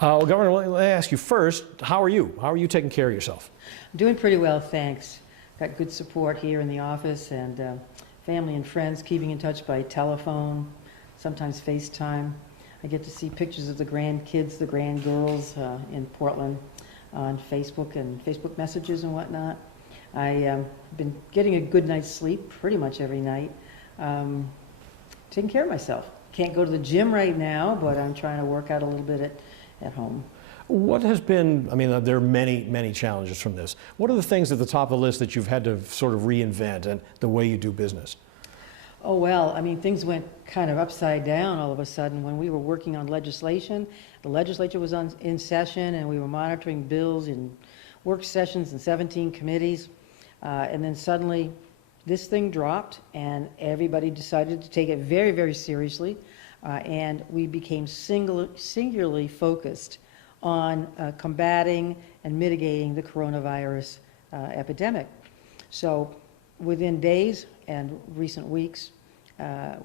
Well, Governor, let me ask you first, how are you? How are you taking care of yourself? I'm doing pretty well, thanks. Got good support here in the office, and family and friends keeping in touch by telephone, sometimes FaceTime. I get to see pictures of the grandkids, the grandgirls in Portland on Facebook and Facebook messages and whatnot. I've been getting a good night's sleep pretty much every night. Taking care of myself. Can't go to the gym right now, but I'm trying to work out a little bit at home. What has been, I mean, there are many challenges from this. What are the things at the top of the list that you've had to sort of reinvent and the way you do business? Oh, well, I mean, things went kind of upside down all of a sudden when we were working on legislation. The legislature was in session, and we were monitoring bills in work sessions in 17 committees. And then suddenly this thing dropped, and everybody decided to take it very seriously. And we became singularly focused on combating and mitigating the coronavirus epidemic. So within days and recent weeks,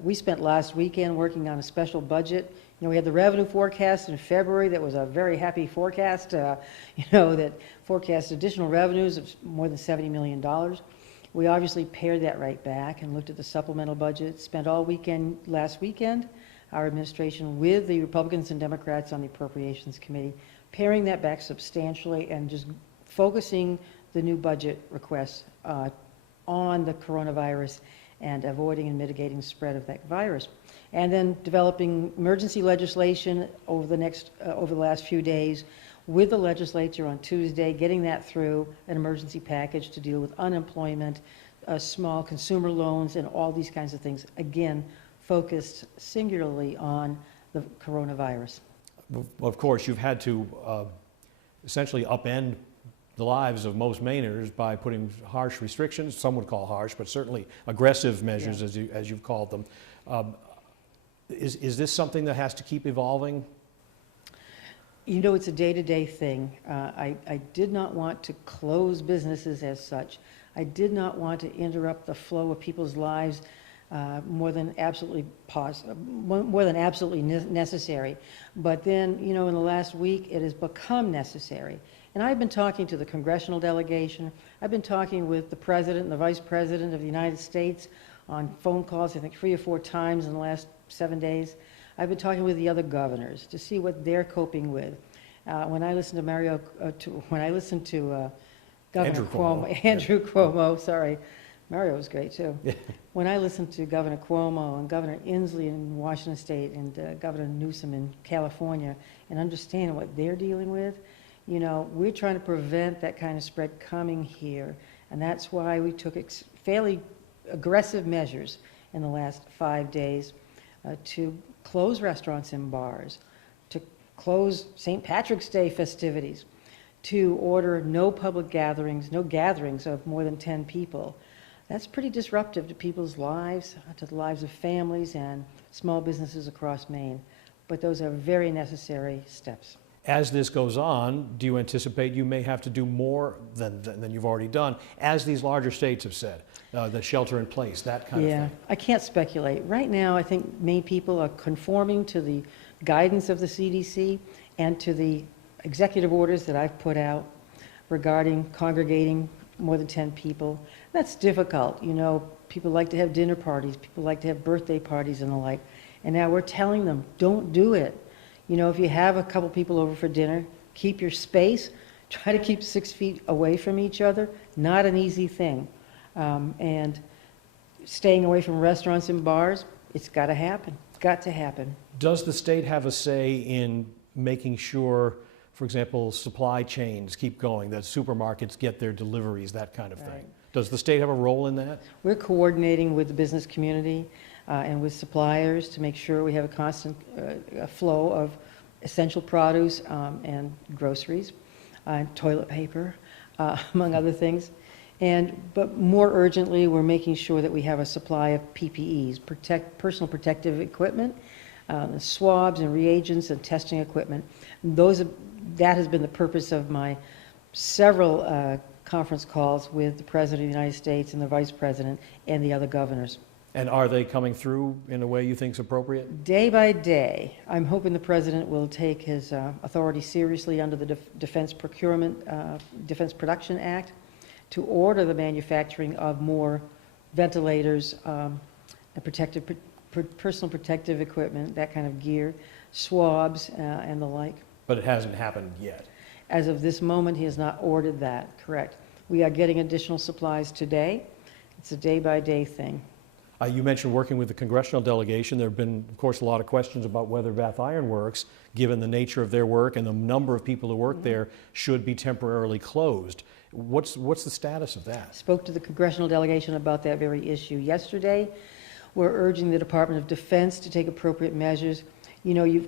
we spent last weekend working on a special budget. You know, we had the revenue forecast in February that was a very happy forecast, that forecast additional revenues of more than $70 million. We obviously pared that right back and looked at the supplemental budget, spent all weekend last weekend, our administration with the Republicans and Democrats on the Appropriations Committee, paring that back substantially and just focusing the new budget requests on the coronavirus and avoiding and mitigating the spread of that virus. And then developing emergency legislation over the last few days with the legislature on Tuesday, getting that through an emergency package to deal with unemployment, small consumer loans, and all these kinds of things. Again, focused singularly on the coronavirus. Well, of course, you've had to essentially upend the lives of most Mainers by putting harsh restrictions, some would call harsh, but certainly aggressive measures, yeah, as you've called them. Is this something that has to keep evolving? You know, it's a day-to-day thing. I did not want to close businesses as such. I did not want to interrupt the flow of people's lives more than absolutely necessary. But then, you know, in the last week, it has become necessary. And I've been talking to the congressional delegation. I've been talking with the President and the Vice President of the United States on phone calls, I think 3 or 4 times in the last 7 days. I've been talking with the other governors to see what they're coping with. When I listened to Governor Cuomo, Andrew Cuomo, sorry, Mario was great too. When I listened to Governor Cuomo and Governor Inslee in Washington State and Governor Newsom in California, and understanding what they're dealing with, you know, we're trying to prevent that kind of spread coming here, and that's why we took fairly aggressive measures in the last 5 days to close restaurants and bars, to close St. Patrick's Day festivities, to order no public gatherings, no gatherings of more than 10 people. That's pretty disruptive to people's lives, to the lives of families and small businesses across Maine. But those are very necessary steps. As this goes on, do you anticipate you may have to do more than you've already done, as these larger states have said, the shelter in place, that kind of thing? Yeah, I can't speculate. Right now, I think Maine people are conforming to the guidance of the CDC and to the executive orders that I've put out regarding congregating more than 10 people. That's difficult. You know, people like to have dinner parties, people like to have birthday parties and the like. And now we're telling them, don't do it. You know, if you have a couple people over for dinner, keep your space. Try to keep 6 feet away from each other. Not an easy thing. And staying away from restaurants and bars, it's got to happen. It's got to happen. Does the state have a say in making sure, for example, supply chains keep going, that supermarkets get their deliveries, that kind of thing? Does the state have a role in that? We're coordinating with the business community and with suppliers to make sure we have a constant flow of essential produce and groceries, toilet paper, among other things. But more urgently, we're making sure that we have a supply of PPEs, personal protective equipment, swabs and reagents and testing equipment. That has been the purpose of my several conference calls with the President of the United States and the Vice President and the other governors. And are they coming through in a way you think is appropriate? Day by day, I'm hoping the president will take his authority seriously under the Defense Production Act to order the manufacturing of more ventilators, and personal protective equipment, that kind of gear, swabs, and the like. But it hasn't happened yet. As of this moment, he has not ordered that, correct. We are getting additional supplies today. It's a day-by-day thing. You mentioned working with the congressional delegation. There have been, of course, a lot of questions about whether Bath Iron Works, given the nature of their work and the number of people who work there, should be temporarily closed. What's the status of that? Spoke to the congressional delegation about that very issue yesterday. We're urging the Department of Defense to take appropriate measures. You know,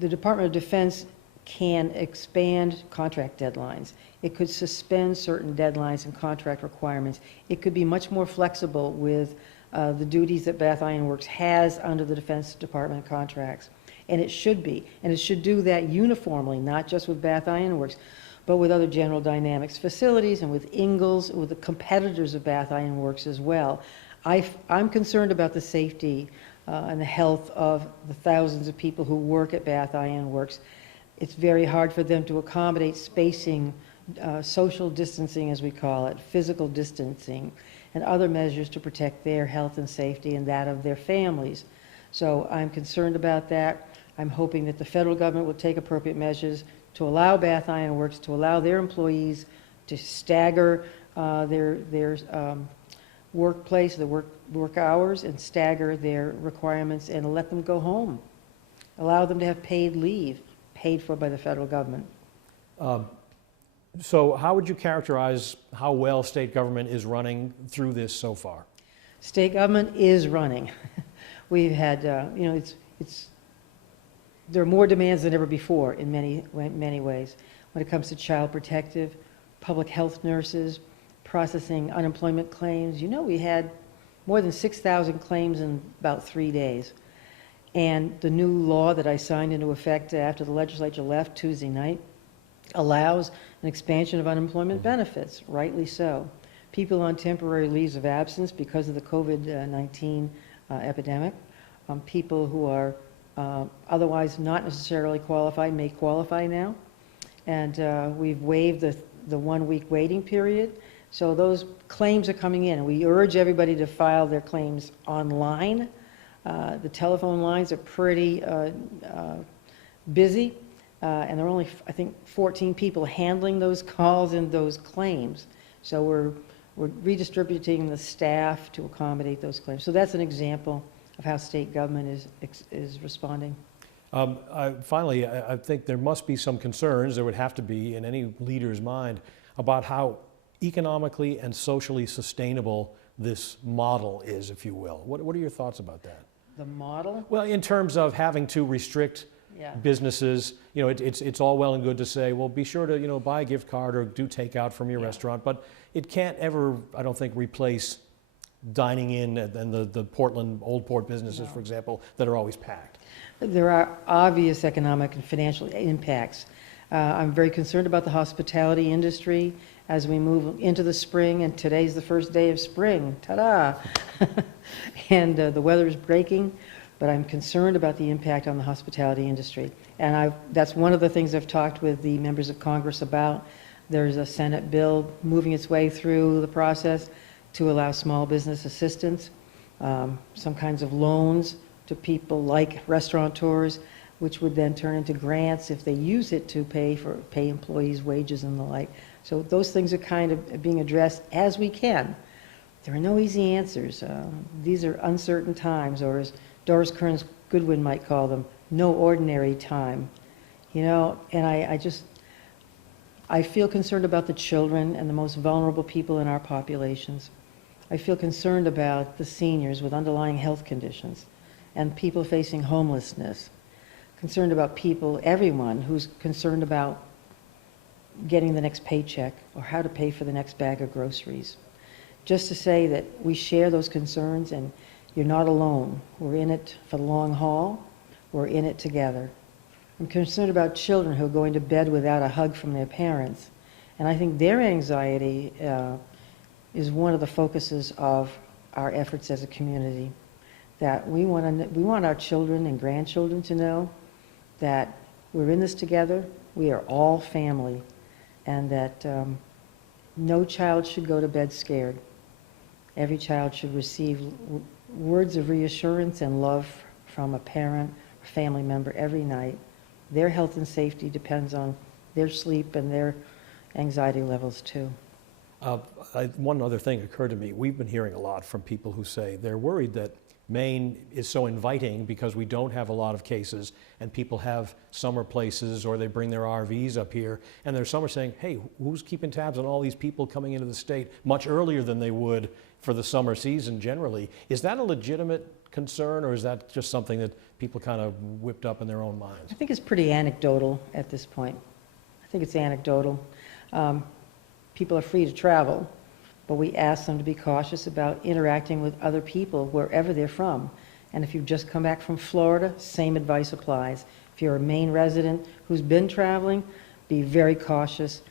the Department of Defense can expand contract deadlines. It could suspend certain deadlines and contract requirements. It could be much more flexible with the duties that Bath Iron Works has under the Defense Department contracts. And it should be. And it should do that uniformly, not just with Bath Iron Works, but with other General Dynamics facilities and with Ingalls, with the competitors of Bath Iron Works as well. I'm concerned about the safety and the health of the thousands of people who work at Bath Iron Works. It's very hard for them to accommodate spacing, social distancing as we call it, physical distancing, and other measures to protect their health and safety and that of their families. So I'm concerned about that. I'm hoping that the federal government will take appropriate measures to allow Bath Iron Works, to allow their employees to stagger their workplace, the work hours, and stagger their requirements and let them go home. Allow them to have paid leave, paid for by the federal government. So how would you characterize how well state government is running through this so far? State government is running. We've had, you know, there are more demands than ever before in many ways. When it comes to child protective, public health nurses, processing unemployment claims. You know, we had more than 6,000 claims in about 3 days. And the new law that I signed into effect after the legislature left Tuesday night allows an expansion of unemployment benefits, rightly so. People on temporary leaves of absence because of the COVID-19 epidemic, people who are otherwise not necessarily qualified may qualify now. And we've waived the 1 week waiting period. So those claims are coming in. And we urge everybody to file their claims online. The telephone lines are pretty busy. And there are only, I think, 14 people handling those calls and those claims. So we're redistributing the staff to accommodate those claims. So that's an example of how state government is responding. Finally, I think there must be some concerns, there would have to be in any leader's mind, about how economically and socially sustainable this model is, if you will. What are your thoughts about that? The model? Well, in terms of having to restrict businesses, you know, it's all well and good to say, well, be sure to, you know, buy a gift card or do takeout from your restaurant, but it can't ever, I don't think, replace dining in and the Portland, Old Port businesses, for example, that are always packed. There are obvious economic and financial impacts. I'm very concerned about the hospitality industry as we move into the spring, and today's the first day of spring, ta-da! And the weather is breaking, but I'm concerned about the impact on the hospitality industry. And that's one of the things I've talked with the members of Congress about. There's a Senate bill moving its way through the process to allow small business assistance, some kinds of loans to people like restaurateurs, which would then turn into grants if they use it to pay employees' wages and the like. So those things are kind of being addressed as we can. There are no easy answers. These are uncertain times, or as Doris Kearns Goodwin might call them, no ordinary time. You know, and I feel concerned about the children and the most vulnerable people in our populations. I feel concerned about the seniors with underlying health conditions and people facing homelessness. Concerned about people, everyone who's concerned about getting the next paycheck or how to pay for the next bag of groceries. Just to say that we share those concerns and you're not alone. We're in it for the long haul. We're in it together. I'm concerned about children who are going to bed without a hug from their parents. And I think their anxiety is one of the focuses of our efforts as a community. That we want our children and grandchildren to know that we're in this together, we are all family, and that no child should go to bed scared. Every child should receive words of reassurance and love from a parent or family member every night. Their health and safety depends on their sleep and their anxiety levels too. One other thing occurred to me. We've been hearing a lot from people who say they're worried that Maine is so inviting because we don't have a lot of cases and people have summer places or they bring their RVs up here, and there's some are saying, hey, who's keeping tabs on all these people coming into the state much earlier than they would for the summer season generally? Is that a legitimate concern, or is that just something that people kind of whipped up in their own minds? I think it's pretty anecdotal at this point. I think it's anecdotal. People are free to travel, but we ask them to be cautious about interacting with other people wherever they're from. And if you've just come back from Florida, same advice applies. If you're a Maine resident who's been traveling, be very cautious.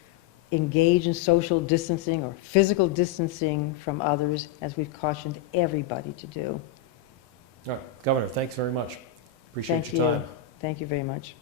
Engage in social distancing or physical distancing from others, as we've cautioned everybody to do. All right, Governor, thanks very much. Appreciate Thank your time. you. Thank you very much.